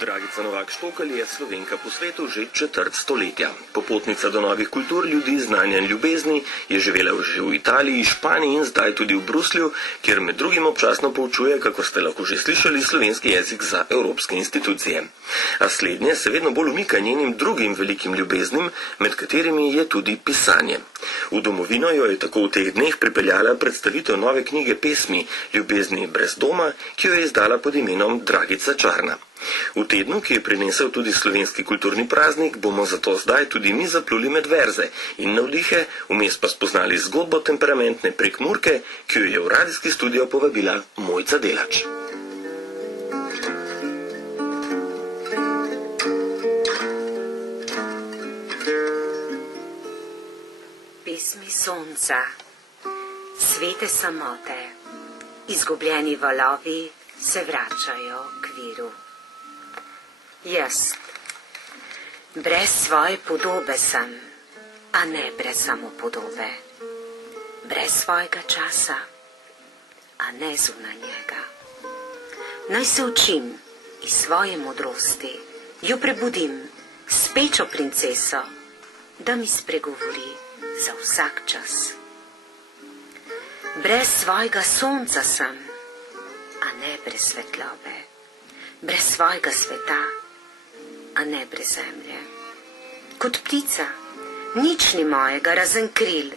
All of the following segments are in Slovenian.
Dragica Novak Štokelj je Slovenka po svetu že četrt stoletja. Popotnica do novih kultur, ljudi, znanja in ljubezni, je živela že v Italiji, Španiji in zdaj tudi v Bruslju, kjer med drugim občasno poučuje, kako ste lahko že slišali, slovenski jezik za evropske institucije. A slednje se vedno bolj umika njenim drugim velikim ljubeznim, med katerimi je tudi pisanje. V domovino jo je tako v teh dneh pripeljala predstavitev nove knjige pesmi Ljubezni brez doma, ki jo je izdala pod imenom Dragica Čarna. V tednu, ki je prinesel tudi slovenski kulturni praznik, bomo zato zdaj tudi mi zapluli med verze in navdihe, vmes pa spoznali zgodbo temperamentne Prekmurke, ki jo je v radijski studio povabila Mojca Delač. Pesmi sonca, svete samote, izgubljeni valovi se vračajo k viru. Jaz, brez svoje podobe sem, a ne brez samopodobe. Brez svojega časa, a ne zunanjega. Naj se učim iz svoje modrosti, jo prebudim, spečo princeso, da mi spregovori za vsak čas. Brez svojega sonca sem, a ne brez svetlobe. Brez svojega sveta, a ne brez zemlje. Kot ptica, nič ni mojega razen kril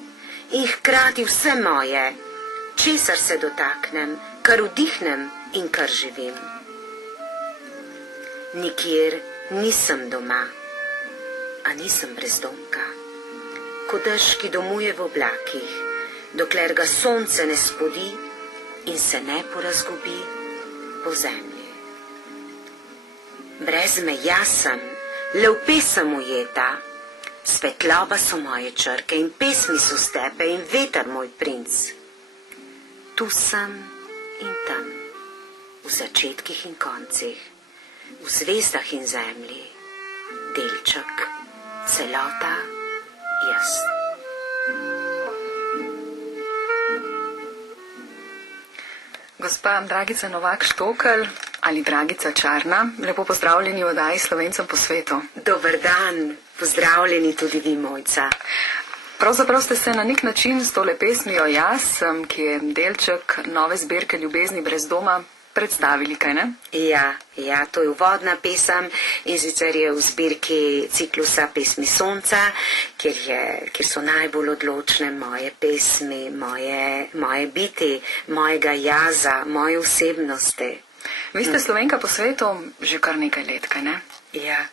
in hkrati vse moje, česar se dotaknem, kar vdihnem in kar živim. Nikjer nisem doma, a nisem brezdomka. Ko dež, ki domuje v oblakih, dokler ga sonce ne spodi in se ne porazgubi po zemlji. Brez meja sem, le v pesem ujeta, svetloba so moje črke in pesmi so stepe in veter moj princ. Tu sem in tam, v začetkih in koncih, v zvezdah in zemlji, delček, celota, jaz. Gospa Dragica Novak Štokelj ali Dragica Čarna, lepo pozdravljeni v oddaji Slovencem po svetu. Dober dan, pozdravljeni tudi vi, Mojca. Pravzaprav ste se na nek način s tole pesmijo Jaz sem, ki je delček nove zbirke Ljubezni brez doma, predstavili, kaj ne? Ja, to je uvodna pesem in sicer je v zbirki ciklusa Pesmi sonca, kjer so najbolj odločne moje pesmi, moje biti, mojega jaza, moje osebnosti. Vi ste Slovenka po svetu že kar nekaj let, kaj ne? Ja,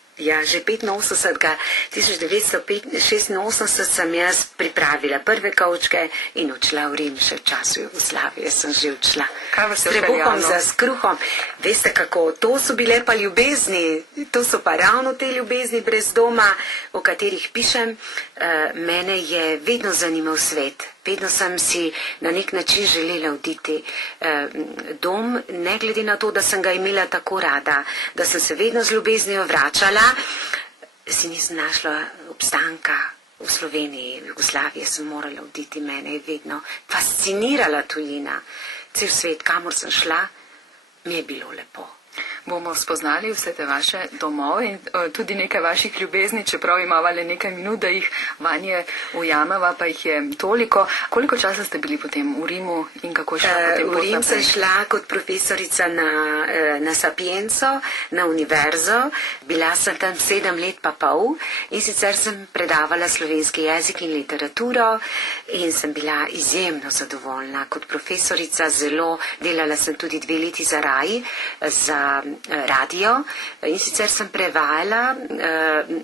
že 1986 sem jaz pripravila prve kovčke in odšla v Rim, še v času Jugoslavije sem že odšla. Kaj vas je s trebuhom za skruhom. Veste kako, to so bile pa ljubezni, to so pa ravno te ljubezni brez doma, o katerih pišem. Mene je vedno zanimal svet. Vedno sem si na nek način želela oditi dom, ne glede na to, da sem ga imela tako rada, da sem se vedno z ljubeznijo vračala, si nisem našla obstanka v Sloveniji, v Jugoslaviji sem morala oditi, mene je vedno fascinirala tujina. Cel svet, kamor sem šla, mi je bilo lepo. Bomo spoznali vse te vaše domove in tudi nekaj vaših ljubezni, čeprav imava le nekaj minut, da jih vanje ujameva, pa jih je toliko. Koliko časa ste bili potem v Rimu in kako šla potem pot naprej? V Rim sem šla kot profesorica na Sapienzo, na univerzo. Bila sem tam 7 let pa pol in sicer sem predavala slovenski jezik in literaturo in sem bila izjemno zadovoljna kot profesorica. Zelo delala sem tudi 2 leti za RAI, za radio in sicer sem prevajala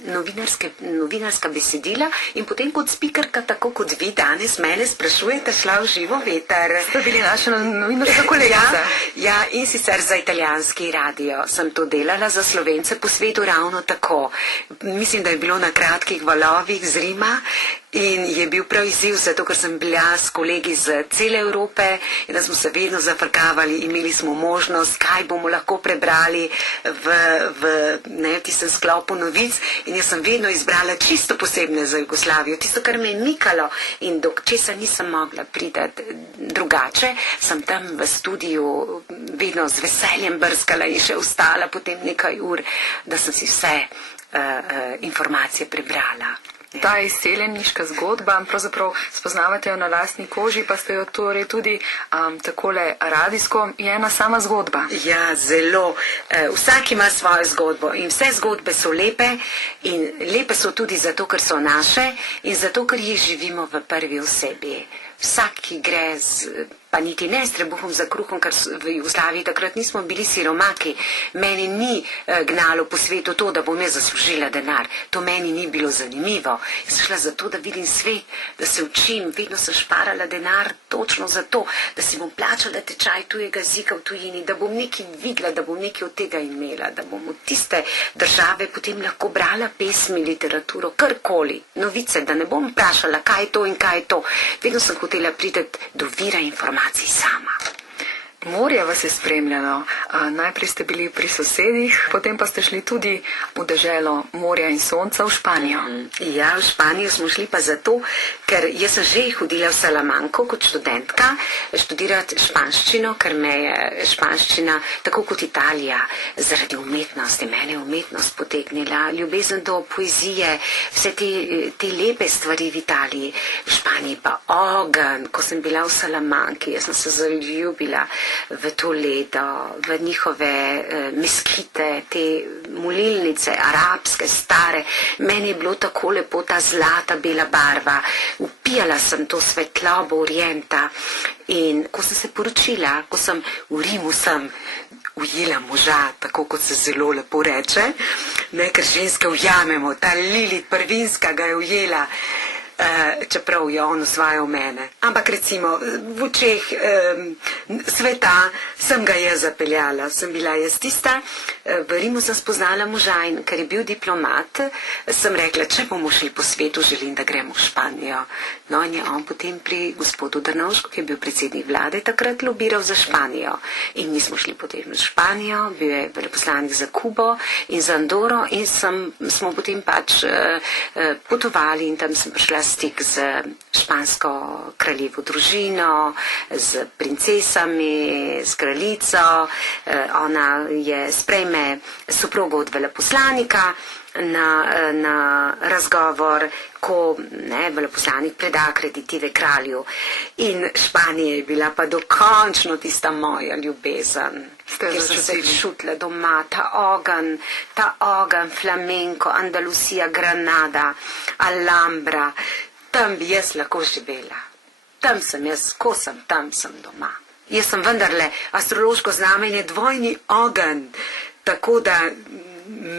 novinarska besedila in potem kot spikerka, tako kot vi danes mene sprašujete, šla v živo veter. Ste bili naša novinarska kolegica? Ja, in sicer za italijanski radio sem to delala, za Slovence po svetu ravno tako. Mislim, da je bilo na kratkih valovih z Rima In je bil prav izziv, zato ker sem bila s kolegi iz cele Evrope in da smo se vedno zafrkavali, imeli smo možnost, kaj bomo lahko prebrali v tistem sklopu novic in jaz sem vedno izbrala čisto posebne za Jugoslavijo, tisto, kar me je mikalo in do česa nisem mogla priti drugače, sem tam v studiu vedno z veseljem brskala in še ostala potem nekaj ur, da sem si vse informacije prebrala. Ta izseljeniška zgodba, pravzaprav spoznavate jo na lastni koži, pa ste jo torej tudi takole radijsko, je ena sama zgodba. Ja, zelo. Vsak ima svojo zgodbo in vse zgodbe so lepe in lepe so tudi zato, ker so naše in zato, ker jih živimo v prvi osebi. Vsak, ki gre pa niti ne s trebuhom za kruhom, ker v Jugoslaviji takrat nismo bili siromaki. Meni ni gnalo po svetu to, da bom jaz zaslužila denar. To meni ni bilo zanimivo. Jaz sem šla zato, da vidim svet, da se učim. Vedno sem šparala denar točno zato, da si bom plačala tečaj tujega jezika v tujini, da bom nekaj videla, da bom nekaj od tega imela, da bom od tiste države potem lahko brala pesmi, literaturo, karkoli, novice, da ne bom vprašala, kaj je to in kaj je to. Vedno sem hotela priti do vira informacij sama. Morje vas je spremljalo. Najprej ste bili pri sosedih, potem pa ste šli tudi v deželo morja in sonca v Španijo. Ja, v Španijo smo šli pa zato, ker jaz sem že hodila v Salamanko kot študentka študirati španščino, ker me je španščina, tako kot Italija, zaradi umetnosti. Mene je umetnost potegnila, ljubezen do poezije, vse te lepe stvari v Italiji. V Španiji pa ogenj, ko sem bila v Salamanki, jaz sem se zaljubila v Toledo, v njihove meskite, te molilnice, arabske, stare. Meni je bilo tako lepo ta zlata, bela barva. Upijala sem to svetlobo Orienta in ko sem se poročila, ko sem v Rimu sem ujela moža, tako kot se zelo lepo reče, ne, ker ženske ujamemo, ta Lilit Prvinska ga je ujela, čeprav je on osvajal mene. Ampak recimo v očeh sveta sem ga jaz zapeljala, sem bila jaz tista. V Rimu sem spoznala moža in ker je bil diplomat, sem rekla, če bomo šli po svetu, želim, da gremo v Španijo. No in je on potem pri gospodu Drnovšku, ki je bil predsednik vlade, takrat lobiral za Španijo. In mi smo šli potem v Španijo, bil je veleposlanik za Kubo in za Andoro in smo potem pač potovali in tam sem prišla stik z špansko kraljevo družino, z princesami, s kraljico. Ona je sprejme soprogo od veleposlanika na razgovor, ko veleposlanik preda kreditive kralju. In Španija je bila pa dokončno tista moja ljubezen. Ker sem se čutila doma, ta ogenj, flamenko, Andalusija, Granada, Alhambra, tam bi jaz lahko živela. Tam sem jaz, ko sem, tam sem doma. Jaz sem vendarle astrološko znamenje dvojni ogenj, tako da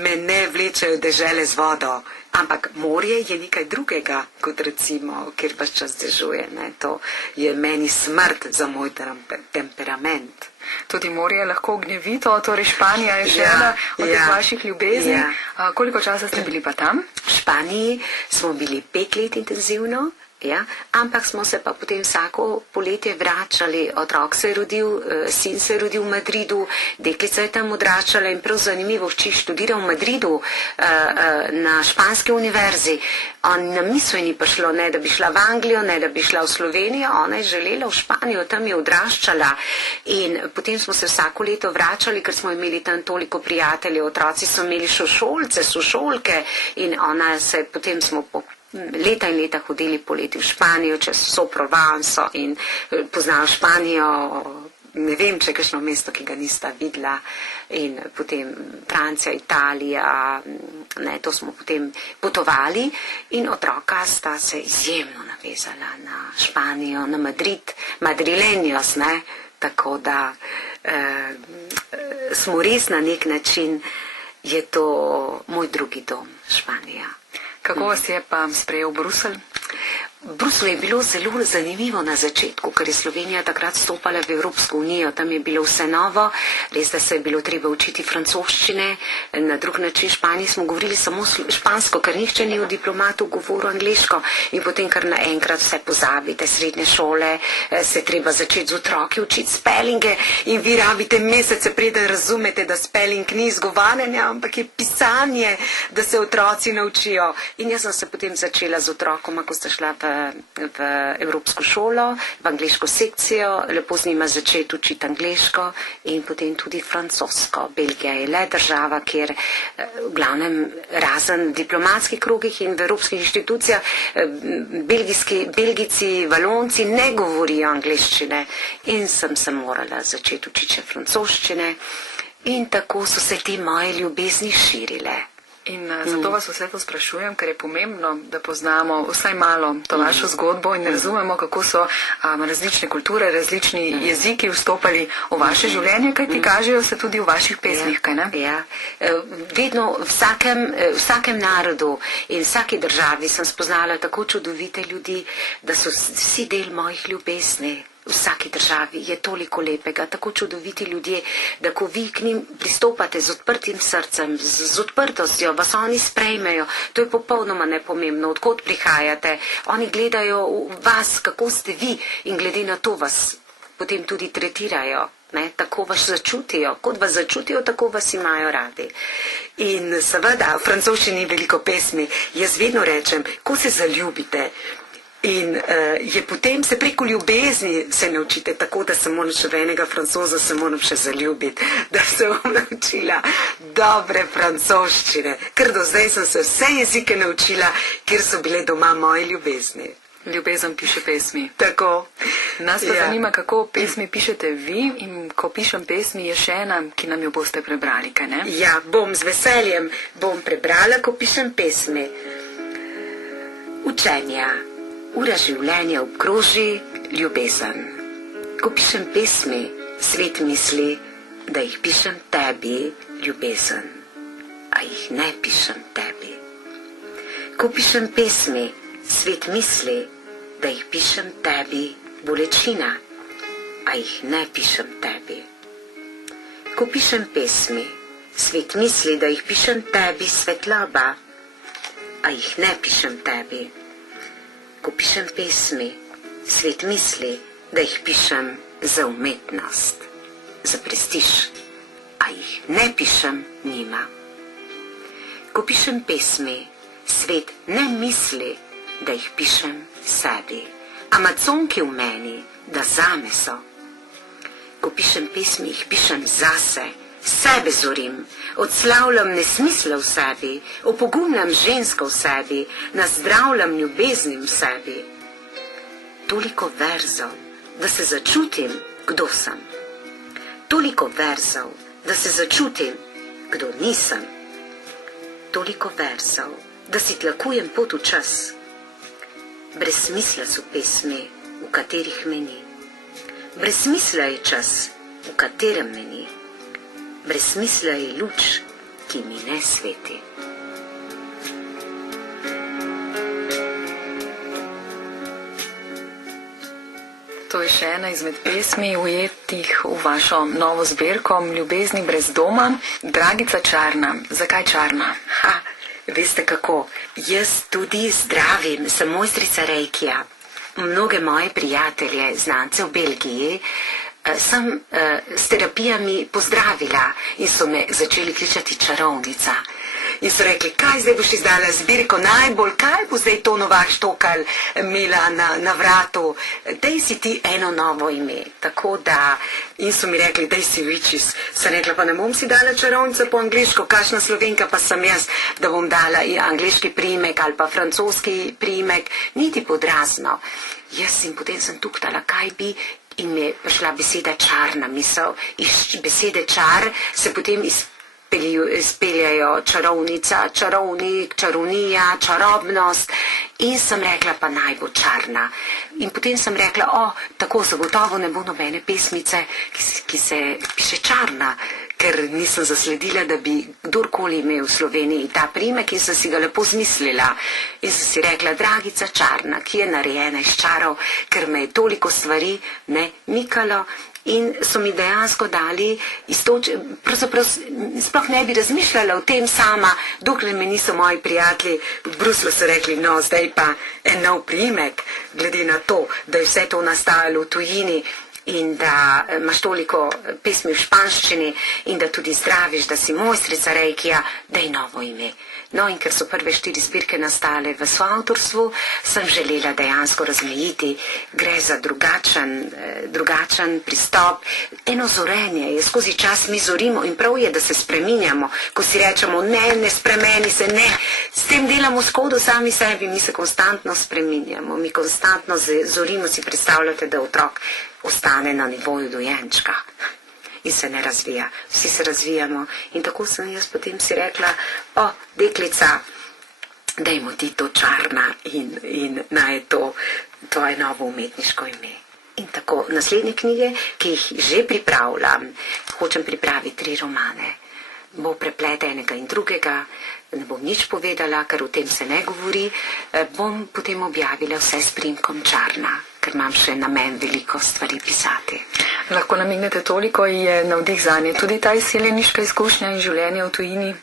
me ne vlečejo dežele z vodo. Ampak morje je nekaj drugega, kot recimo, kjer pač čas dežuje. To je meni smrt za moj temperament. Tudi morje je lahko gnjevito, torej Španija je še ena od teh vaših ljubezni. Koliko časa ste bili pa tam? V Španiji smo bili 5 let intenzivno. Ja, ampak smo se pa potem vsako poletje vračali, otrok se je rodil, sin se je rodil v Madridu, deklica je tam odraščala in prav zanimivo, hči študira v Madridu na španski univerzi. Na misel ni prišlo, ne da bi šla v Anglijo, ne da bi šla v Slovenijo, ona je želela v Španijo, tam je odraščala in potem smo se vsako leto vračali, ker smo imeli tam toliko prijateljev, otroci so imeli sošolce, sošolke in ona se, potem smo leta in leta hodili poleti v Španijo, čez vso Provanso in poznala Španijo, ne vem, če je kakšno mesto, ki ga nista videla, in potem Francija, Italija, to smo potem potovali in otroka sta se izjemno navezala na Španijo, na Madrid, madrileños, tako da smo res na nek način, je to moj drugi dom, Španija. Kako vas je pa sprejel Bruselj? Bruslu je bilo zelo zanimivo na začetku, ker je Slovenija takrat stopala v Evropsko unijo. Tam je bilo vse novo, res da se je bilo treba učiti francoščine, na drug način Španiji smo govorili samo špansko, ker nihče ni od diplomatov govoril angleško in potem kar naenkrat vse pozabite, srednje šole, se treba začeti z otroki učiti spellinge in vi rabite mesece, preden razumete, da spelling ni izgovarjanje, ampak je pisanje, da se otroci naučijo. In jaz sem se potem začela z otrokoma, ko sta šla v evropsko šolo, v angleško sekcijo, lepo z njima začeti učiti angleško in potem tudi francosko. Belgija je le država, kjer v glavnem razen diplomatskih krogih in v evropskih inštitucijah Belgijci, Valonci ne govorijo angleščine in sem se morala začeti učiti še francoščine in tako so se te moje ljubezni širile. In zato vas vse to sprašujem, ker je pomembno, da poznamo vsaj malo to vašo zgodbo in razumemo, kako so različne kulture, različni jeziki vstopali v vaše življenje, kaj ti kažejo se tudi v vaših pesmih, kaj ne? Ja, vedno vsakem narodu in vsaki državi sem spoznala tako čudovite ljudi, da so vsi del mojih ljubezni. V vsaki državi je toliko lepega, tako čudoviti ljudje, da ko vi k njim pristopate z odprtim srcem, z odprtostjo, vas oni sprejmejo. To je popolnoma nepomembno, odkot prihajate. Oni gledajo v vas, kako ste vi in glede na to vas potem tudi tretirajo. Ne, tako vas začutijo, kot vas začutijo, tako vas imajo radi. In seveda, v francoščini veliko pesmi, jaz vedno rečem, ko se zaljubite, in je potem se preko ljubezni se naučite, tako da se moram še v enega Francoza se moram še zaljubiti, da se bom naučila dobre francoščine, ker do zdaj sem se vse jezike naučila, kjer so bile doma moje ljubezni. Ljubezen piše pesmi. Tako. Nas pa zanima, kako pesmi pišete vi in ko pišem pesmi je še ena, ki nam jo boste prebrali, kaj ne? Ja, bom z veseljem prebrala, ko pišem pesmi. Učenja. Ura življenja obkroži ljubezen. Ko pišem pesmi, svet misli, da jih pišem tebi, ljubezen, a jih ne pišem tebi. Ko pišem pesmi, svet misli, da jih pišem tebi, bolečina, a jih ne pišem tebi. Ko pišem pesmi, svet misli, da jih pišem tebi, svetloba, a jih ne pišem tebi. Ko pišem pesmi, svet misli, da jih pišem za umetnost, za prestiž, a jih ne pišem njima. Ko pišem pesmi, svet ne misli, da jih pišem sebi, amazonki v meni, da zame so. Ko pišem pesmi, jih pišem zase, sebe zorim, odslavljam nesmisle v sebi, opogumljam žensko v sebi, nazdravljam ljubeznim v sebi. Toliko verzov, da se začutim, kdo sem. Toliko verzov, da se začutim, kdo nisem. Toliko verzov, da si tlakujem pot v čas. Brez smisla so pesmi, v katerih me ni. Brez smisla je čas, v katerem me ni. Brez smisla je luč, ki mi ne sveti. To je še ena izmed pesmi ujetih v vašo novo zbirko Ljubezni brez doma. Dragica Čarna, zakaj Čarna? Veste kako, jaz tudi zdravim, sem mojstrica reikija. Mnoge moje prijatelje, znance v Belgiji, sem s terapijami pozdravila in so me začeli kličati čarovnica. In so rekli, kaj zdaj boš izdala zbirko najbolj, kaj bo zdaj to Novak Štokal imela na vratu, daj si ti eno novo ime. Tako da, in so mi rekli, daj si Vičis. Sem rekla, pa ne bom si dala čarovnica po angliško, kakšna Slovenka pa sem jaz, da bom dala angliški priimek ali pa francoski priimek, niti podrazno. Jaz in potem sem tuktala, kaj bi. In mi je prišla beseda čarna misel. Iz besede čar se potem izpeljajo čarovnica, čarovnik, čarovnija, čarobnost In sem rekla, pa naj bo čarna. In potem sem rekla, tako zagotovo ne bo nobene pesmice, ki se piše čarna, ker nisem zasledila, da bi kdorkoli imel v Sloveniji ta priimek in sem si ga lepo zmislila. In sem si rekla, Dragica Čarna, ki je narejena iz čarov, ker me je toliko stvari mikalo in so mi dejansko dali pravzaprav sploh ne bi razmišljala o tem sama, dokler me niso moji prijatelji v Bruslu so rekli, no, zdaj pa en nov priimek, glede na to, da je vse to nastajalo v tujini, in da imaš toliko pesmi v španščini in da tudi zdraviš, da si mojstrica reikija, da je novo ime. No in ker so prve 4 zbirke nastale v soavtorstvu, sem želela dejansko razmejiti, gre za drugačen pristop, eno zorenje, skozi čas mi zorimo in prav je, da se spreminjamo, ko si rečemo ne spremeni se, ne, s tem delamo škodo sami sebi, mi se konstantno spreminjamo, mi konstantno zorimo, si predstavljate, da otrok ostane na nivoju dojenčka in se ne razvija. Vsi se razvijamo in tako sem jaz potem si rekla, deklica, dajmo ti to čarna in naj je to tvoje novo umetniško ime. In tako, naslednje knjige, ki jih že pripravljam, hočem pripraviti 3 romane. Bo preplet enega in drugega, ne bom nič povedala, ker o tem se ne govori, bom potem objavila vse s priimkom čarna, ker imam še namen veliko stvari pisati. Lahko namignete, toliko je navdih zanje tudi ta izseljeniška izkušnja in življenje v tujini?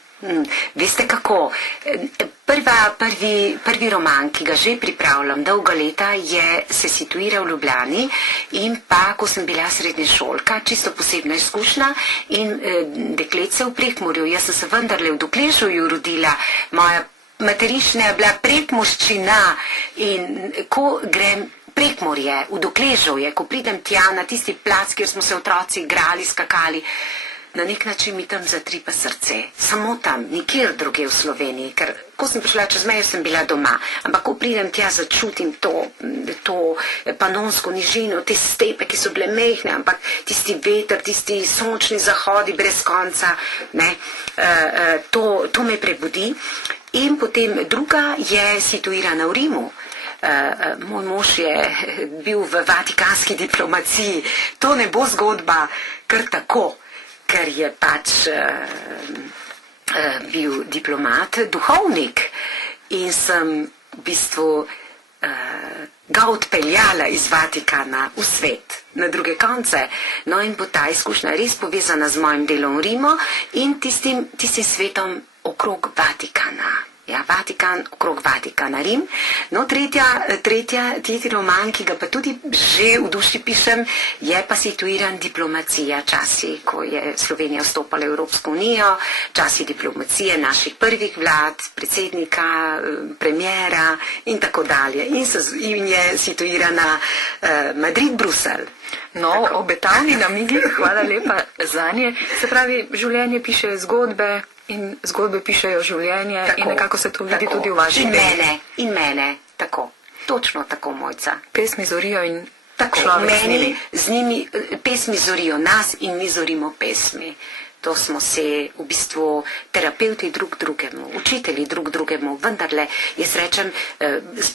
Veste kako, prvi roman, ki ga že pripravljam dolga leta, se situira v Ljubljani in pa, ko sem bila srednješolka, čisto posebna izkušnja in dekletce v Prekmurju, jaz sem se vendarle v Dokležuju rodila, moja materinščina je bila Prekmurščina in ko grem Prekmurje, v Dokležovje, ko pridem tja na tisti plac, kjer smo se otroci igrali, skakali, na nek način mi tam zatripa srce. Samo tam, nikjer druge v Sloveniji, ker ko sem prišla čez mejo, sem bila doma, ampak ko pridem tja, začutim to panonsko nižino, te stepe, ki so bile mehne, ampak tisti veter, tisti sončni zahodi brez konca, to me prebudi. In potem druga je situirana v Rimu. Moj mož je bil v vatikanski diplomaciji. To ne bo zgodba kar tako, ker je pač bil diplomat, duhovnik in sem v bistvu ga odpeljala iz Vatikana v svet, na druge konce. No in bo ta izkušnja res povezana z mojim delom v Rimu in tistim svetom okrog Vatikana. Ja, Vatikan, okrog Vatikana, Rim. No, tretji roman, ki ga pa tudi že v duši pišem, je pa situiran diplomacija, časi, ko je Slovenija vstopala v Evropsko unijo, časi diplomacije naših prvih vlad, predsednika, premiera in tako dalje. In je situirana Madrid-Brusel. No, obetavni namigi, hvala lepa zanje. Se pravi, življenje piše zgodbe, in zgodbe pišejo življenje tako, in nekako se to vidi tako, tudi v vaših delih. In mene, tako. Točno tako, Mojca. Pesmi zorijo in tako, človek z njimi. Pesmi zorijo nas in mi zorimo pesmi. To smo se v bistvu terapeuti drug drugemu, učitelji drug drugemu, vendarle, jaz rečem,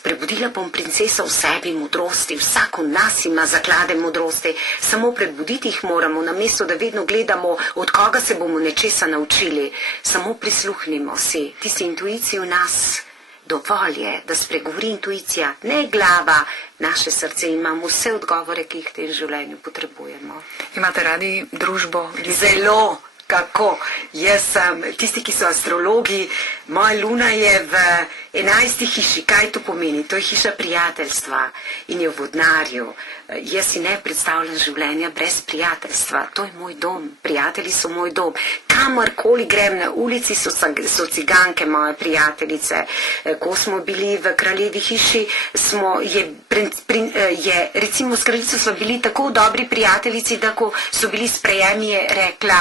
prebudila bom princeso v sebi modrosti, vsak v nas ima zaklade modrosti, samo prebuditi jih moramo, namesto da vedno gledamo, od koga se bomo nečesa naučili, samo prisluhnimo si, tisti intuiciji v nas. Dovolj je, da spregovori intuicija, ne glava, naše srce, imamo vse odgovore, ki jih v tem življenju potrebujemo. Imate radi družbo? Zelo, kako. Jaz sem, tisti, ki so astrologi, moja luna je v 11. hiši. Kaj to pomeni? To je hiša prijateljstva in je v vodnarju. Jaz si ne predstavljam življenja brez prijateljstva. To je moj dom. Prijatelji so moj dom. Kamorkoli grem na ulici, so ciganke moje prijateljice. Ko smo bili v kraljevi hiši, recimo s kraljico smo bili tako dobri prijateljici, da ko so bili sprejemi, je rekla,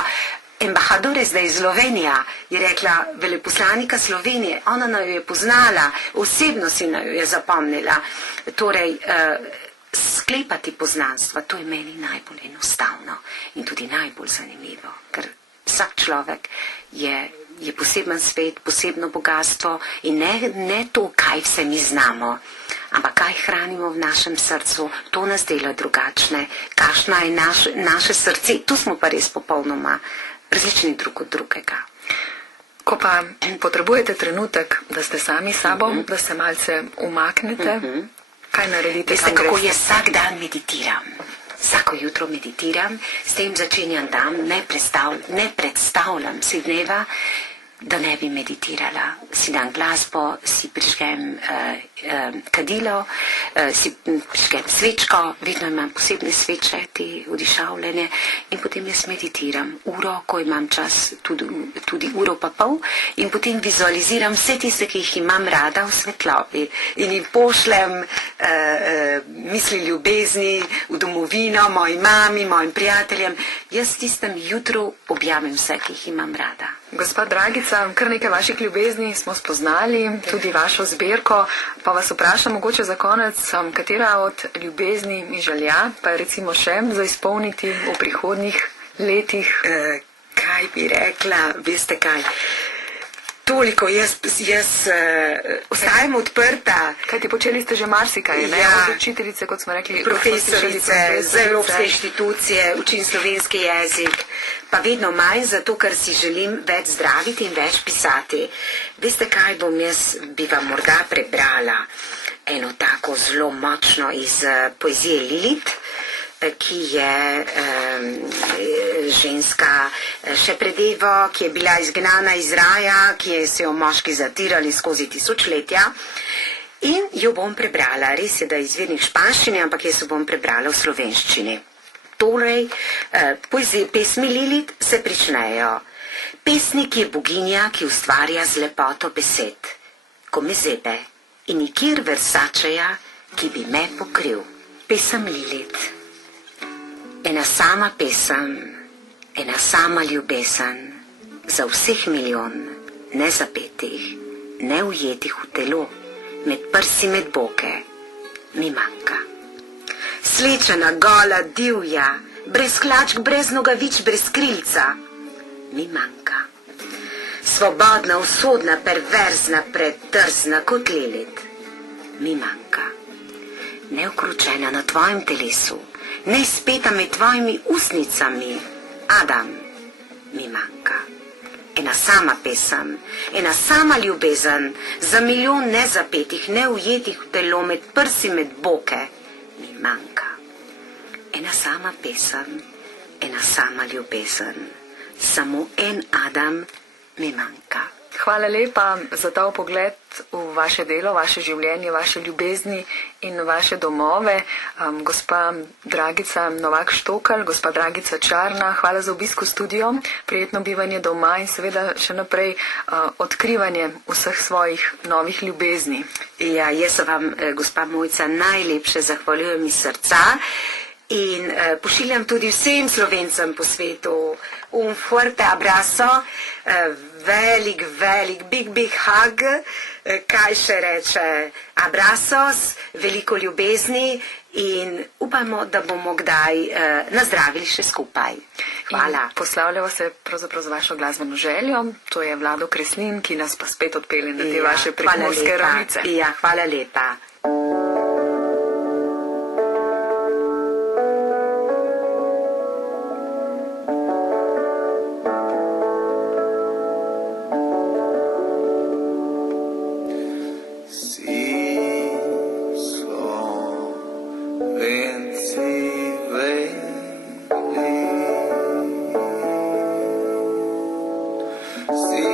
embajadore zdaj iz Slovenija, je rekla veleposlanika Slovenije, ona naj jo je poznala, osebno si naj jo je zapomnila. Torej, sklepati poznanstva, to je meni najbolj enostavno in tudi najbolj zanimivo, ker Vsak človek je poseben svet, posebno bogatstvo in ne to, kaj vse mi znamo, ampak kaj hranimo v našem srcu, to nas dela drugačne, kakšno je naše srce, tu smo pa res popolnoma različni drug od drugega. Ko pa potrebujete trenutek, da ste sami s sabo, da se malce umaknete, kaj naredite? Veste, kako jaz vsak dan meditiram. Vsako jutro meditiram, s tem začenjam dan, ne predstavljam si dneva, da ne bi meditirala. Si dam glasbo, si prižgem kadilo, si prižgem svečko, vedno imam posebne sveče, te odišavljene, in potem jaz meditiram uro, ko imam čas, tudi uro pa pol, in potem vizualiziram vse tiste, ki jih imam rada v svetlobi in jim pošljem misli ljubezni v domovino, moji mami, mojim prijateljem. Jaz tistem jutru objavim vse, ki jih imam rada. Gospa Dragica, kar nekaj vaših ljubezni smo spoznali, tudi vašo zbirko, pa vas vprašam mogoče za konec, katera od ljubezni in želja pa je recimo še za izpolniti v prihodnjih letih? Kaj bi rekla, veste kaj? Toliko, jaz ostajam odprta. Kajti počeli ste že marsikaj, ne? Od učiteljice, kot smo rekli, profesorice, z Evropske inštitucije, učim slovenski jezik, pa vedno manj, zato ker si želim več zdraviti in več pisati. Veste kaj bi vam morda prebrala eno tako zelo močno iz poezije Lilith, ki je ženska še pred Evo, ki je bila izgnana iz raja, ki so jo moški zatirali skozi tisočletja. In jo bom prebrala, res je, da je izvirnik španščine, ampak jaz jo bom prebrala v slovenščini. Torej, pesmi Lilith se pričnejo. Pesnik je boginja, ki ustvarja z lepoto besed, ko me zebe, in nikjer Versaceja, ki bi me pokril. Pesem Lilith. Ena sama pesem, ena sama ljubezen, za vseh milijon, ne zapetih, ne ujetih v telo, med prsi, med boke, mi manjka. Slečena, gola, divja, brez hlačk, brez nogavič, brez krilca, mi manjka. Svobodna, usodna, perverzna, predrzna kot Lilith, mi manjka. Neokročena na tvojem telesu, ne speta med tvojimi usnicami, Adam, mi manjka. Ena sama pesem, ena sama ljubezen, za milijon nezapetih, neujetih v telo, med prsi, med boke, mi manjka. Ena sama pesem, ena sama ljubezen, samo en Adam mi manjka. Hvala lepa za ta pogled v vaše delo, vaše življenje, vaše ljubezni in vaše domove. Gospa Dragica Novak Štokl, gospa Dragica Čarna, hvala za obisk v studio, prijetno bivanje doma in seveda še naprej odkrivanje vseh svojih novih ljubezni. Ja, jaz vam, gospa Mojca, najlepše zahvaljujem iz srca in pošiljam tudi vsem Slovencem po svetu un fuerte abrazo, velik, big hug, kaj še reče, abrazos, veliko ljubezni in upajmo, da bomo kdaj nazdravili še skupaj. Hvala. In poslavljamo se pravzaprav z vašo glasbeno željo, to je Vlado Kreslin, ki nas pa spet odpelje na te vaše primorske ravnice. Ja, hvala lepa. See